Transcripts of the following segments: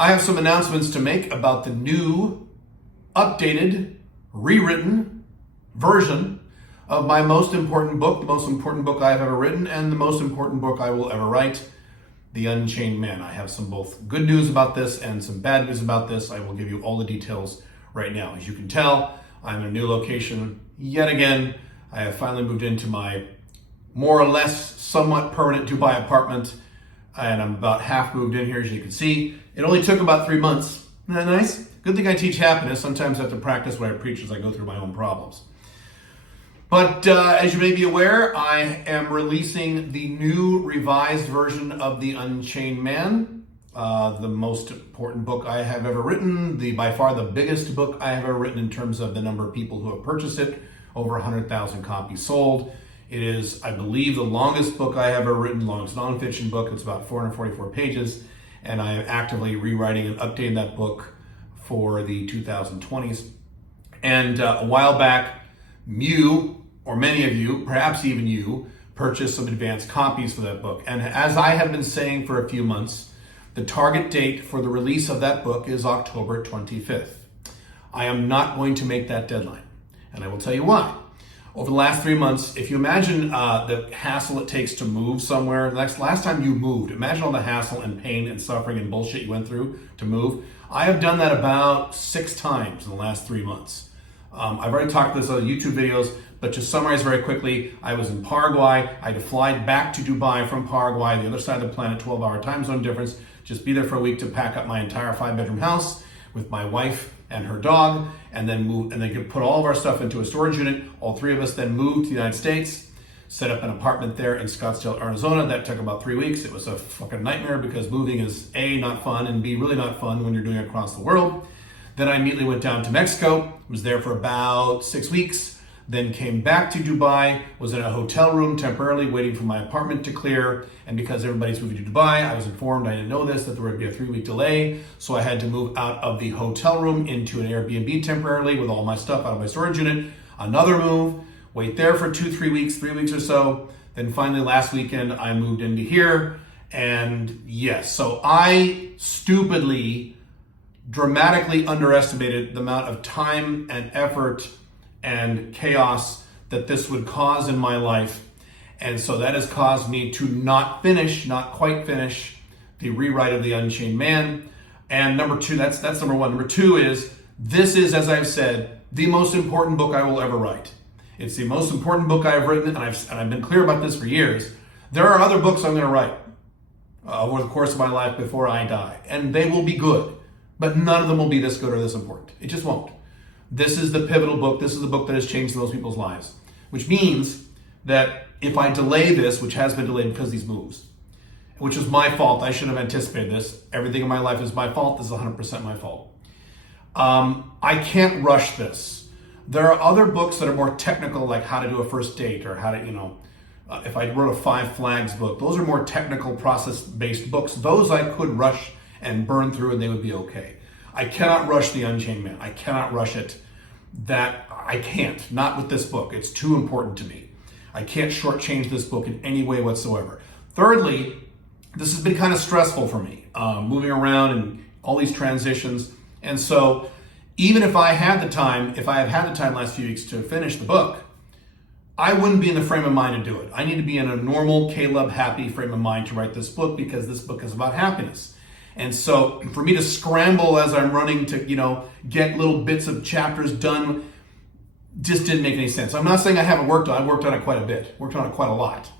I have some announcements to make about the new, updated, rewritten version of my most important book, the most important book I have ever written, and the most important book I will ever write, The Unchained Man. I have some both good news about this and some bad news about this. I will give you all the details right now. As you can tell, I'm in a new location yet again. I have finally moved into my more or less somewhat permanent Dubai apartment, and I'm about half moved in here, as you can see. It only took about 3 months. Isn't that nice? Good thing I teach happiness. Sometimes I have to practice what I preach as I go through my own problems. But as you may be aware, I am releasing the new revised version of The Unchained Man, the most important book I have ever written, by far the biggest book I have ever written in terms of the number of people who have purchased it, over 100,000 copies sold. It is, I believe, the longest book I have ever written, longest nonfiction book. It's about 444 pages, and I am actively rewriting and updating that book for the 2020s. And a while back, you, or many of you, perhaps even you, purchased some advanced copies for that book. And as I have been saying for a few months, the target date for the release of that book is October 25th. I am not going to make that deadline, and I will tell you why. Over the last 3 months, if you imagine the hassle it takes to move somewhere, last time you moved, imagine all the hassle and pain and suffering and bullshit you went through to move. I have done that about 6 times in the last 3 months. I've already talked about this on YouTube videos, but to summarize very quickly, I was in Paraguay. I had to fly back to Dubai from Paraguay, the other side of the planet, 12-hour time zone difference, just be there for a week to pack up my entire 5-bedroom house with my wife and her dog, and then move, and they could put all of our stuff into a storage unit. All 3 of us then moved to the United States, set up an apartment there in Scottsdale, Arizona. That took about 3 weeks. It was a fucking nightmare because moving is A, not fun, and B, really not fun when you're doing it across the world. Then I immediately went down to Mexico, was there for about 6 weeks, then came back to Dubai, was in a hotel room temporarily waiting for my apartment to clear. And because everybody's moving to Dubai, I was informed, I didn't know this, that there would be a 3-week delay. So I had to move out of the hotel room into an Airbnb temporarily with all my stuff out of my storage unit. Another move, wait there for 2-3 weeks, 3 weeks or so. Then finally last weekend, I moved into here. And yes, so I stupidly, dramatically underestimated the amount of time and effort and chaos that this would cause in my life. And so that has caused me to not quite finish the rewrite of The Unchained Man. And number 2, that's number 1. Number 2 is, this is, as I've said, the most important book I will ever write. It's the most important book I've written, and I've been clear about this for years. There are other books I'm going to write over the course of my life before I die, and they will be good, but none of them will be this good or this important. It just won't. This is the pivotal book. This is the book that has changed those people's lives, which means that if I delay this, which has been delayed because of these moves, which was my fault, I should have anticipated this. Everything in my life is my fault. This is 100% my fault. I can't rush this. There are other books that are more technical, like how to do a first date or how to, if I wrote a 5 Flags book, those are more technical process-based books. Those I could rush and burn through and they would be okay. I cannot rush The Unchained Man. I cannot rush it. I can't. Not with this book. It's too important to me. I can't shortchange this book in any way whatsoever. Thirdly, this has been kind of stressful for me, moving around and all these transitions. And so even if I have had the time last few weeks to finish the book, I wouldn't be in the frame of mind to do it. I need to be in a normal, Caleb, happy frame of mind to write this book because this book is about happiness. And so for me to scramble as I'm running to, get little bits of chapters done just didn't make any sense. I'm not saying I haven't worked on it. I've worked on it quite a bit, worked on it quite a lot.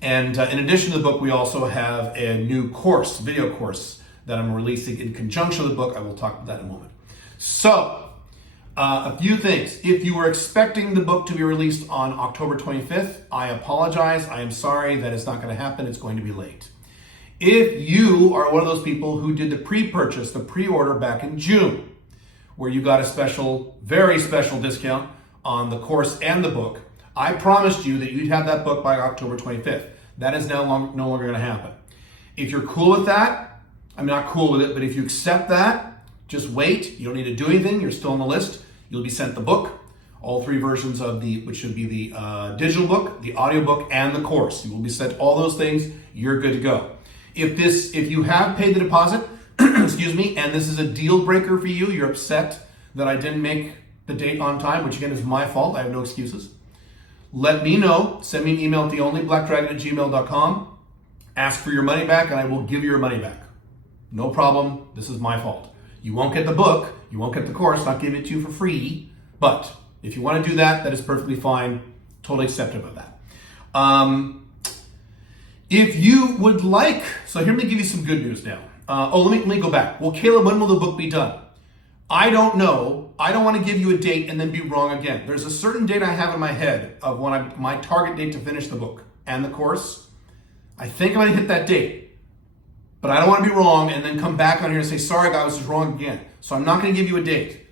And in addition to the book, we also have a new course, video course, that I'm releasing in conjunction with the book. I will talk about that in a moment. So a few things. If you were expecting the book to be released on October 25th, I apologize. I am sorry that it's not going to happen. It's going to be late. If you are one of those people who did the pre-purchase, the pre-order back in June, where you got a special, very special discount on the course and the book, I promised you that you'd have that book by October 25th. That is no longer going to happen. If you're cool with that, I'm not cool with it, but if you accept that, just wait. You don't need to do anything. You're still on the list. You'll be sent the book, all 3 versions of which should be the digital book, the audio book, and the course. You will be sent all those things. You're good to go. If you have paid the deposit, excuse me, and this is a deal breaker for you, you're upset that I didn't make the date on time, which again is my fault, I have no excuses, let me know. Send me an email at theonlyblackdragon@gmail.com. Ask for your money back and I will give you your money back. No problem, this is my fault. You won't get the book, you won't get the course, not giving it to you for free, but if you want to do that, that is perfectly fine, totally acceptive of that. If you would like, so here, let me give you some good news now. Let me go back. Well, Caleb, when will the book be done? I don't know. I don't want to give you a date and then be wrong again. There's a certain date I have in my head of when my target date to finish the book and the course. I think I'm going to hit that date, but I don't want to be wrong and then come back on here and say, sorry guys, I was just wrong again. So I'm not going to give you a date.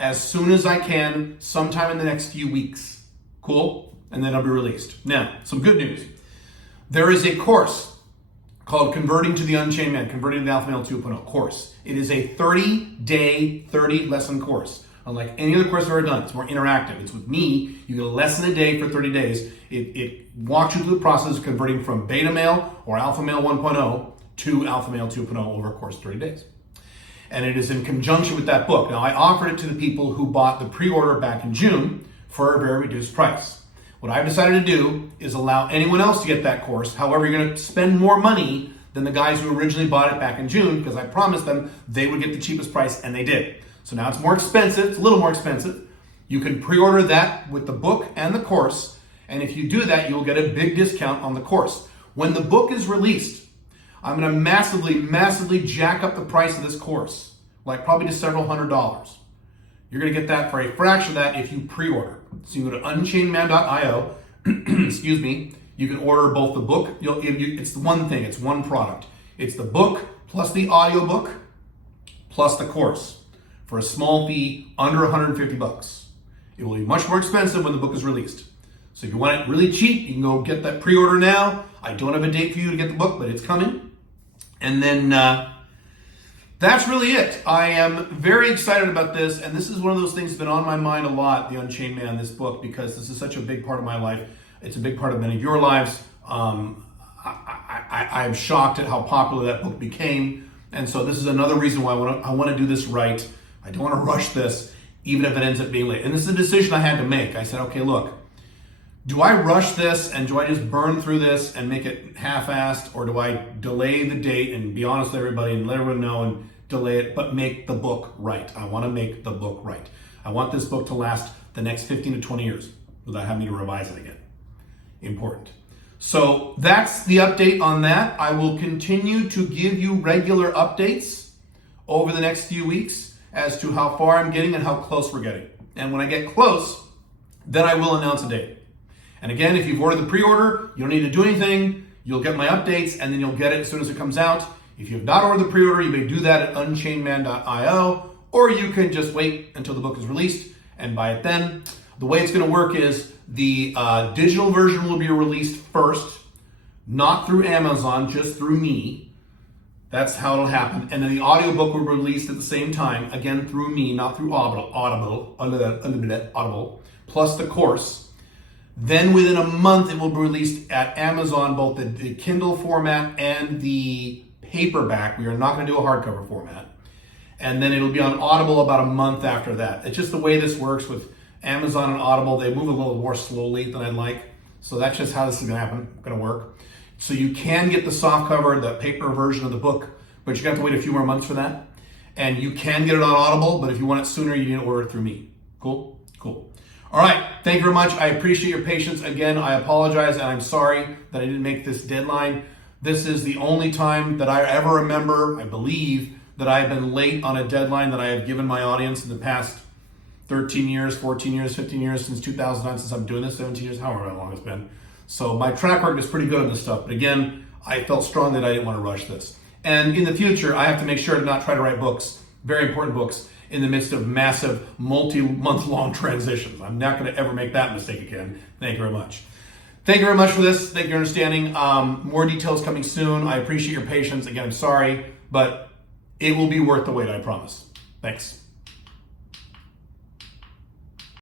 As soon as I can, sometime in the next few weeks. Cool? And then it'll be released. Now, some good news. There is a course called Converting to the Unchained Man, Converting to the Alpha Male 2.0 course. It is a 30-day, 30-lesson course. Unlike any other course I've ever done, it's more interactive. It's with me. You get a lesson a day for 30 days. It walks you through the process of converting from beta male or alpha male 1.0 to alpha male 2.0 over a course of 30 days. And it is in conjunction with that book. Now, I offered it to the people who bought the pre-order back in June for a very reduced price. What I've decided to do is allow anyone else to get that course. However, you're going to spend more money than the guys who originally bought it back in June because I promised them they would get the cheapest price, and they did. So now it's more expensive. It's a little more expensive. You can pre-order that with the book and the course, and if you do that, you'll get a big discount on the course. When the book is released, I'm going to massively, massively jack up the price of this course, like probably to several $100s. You're going to get that for a fraction of that if you pre-order. So you go to unchainedman.io, excuse me, you can order both the book, it's the one thing, it's one product. It's the book plus the audiobook plus the course for a small fee under $150. It will be much more expensive when the book is released. So if you want it really cheap, you can go get that pre-order now. I don't have a date for you to get the book, but it's coming. And then that's really it. I am very excited about this, and this is one of those things that's been on my mind a lot, The Unchained Man, this book, because this is such a big part of my life. It's a big part of many of your lives. I'm shocked at how popular that book became, and so this is another reason why I want to do this right. I don't want to rush this, even if it ends up being late. And this is a decision I had to make. I said, okay, look, do I rush this and do I just burn through this and make it half-assed, or do I delay the date and be honest with everybody and let everyone know and delay it, but make the book right? I want to make the book right. I want this book to last the next 15 to 20 years without having to revise it again. Important. So that's the update on that. I will continue to give you regular updates over the next few weeks as to how far I'm getting and how close we're getting. And when I get close, then I will announce a date. And again, if you've ordered the pre-order, you don't need to do anything. You'll get my updates and then you'll get it as soon as it comes out. If you have not ordered the pre-order, you may do that at unchainedman.io, or you can just wait until the book is released and buy it then. The way it's going to work is the digital version will be released first, not through Amazon, just through me. That's how it'll happen. And then the audiobook will be released at the same time, again through me, not through Audible, plus the course. Then within a month, it will be released at Amazon, both the Kindle format and the paperback. We are not going to do a hardcover format. And then it'll be on Audible about a month after that. It's just the way this works with Amazon and Audible. They move a little more slowly than I'd like. So that's just how this is going to happen, going to work. So you can get the soft cover, the paper version of the book, but you have to wait a few more months for that. And you can get it on Audible, but if you want it sooner, you need to order it through me. Cool? Cool. All right. Thank you very much. I appreciate your patience. Again, I apologize, and I'm sorry that I didn't make this deadline. This is the only time that I ever remember, I believe, that I have been late on a deadline that I have given my audience in the past 13 years, 14 years, 15 years, since 2009, since I'm doing this, 17 years, however long it's been. So my track record is pretty good on this stuff. But again, I felt strongly that I didn't want to rush this. And in the future, I have to make sure to not try to write books, very important books, in the midst of massive multi-month-long transitions. I'm not going to ever make that mistake again. Thank you very much. Thank you very much for this. Thank you for understanding. More details coming soon. I appreciate your patience. Again, I'm sorry, but it will be worth the wait, I promise. Thanks.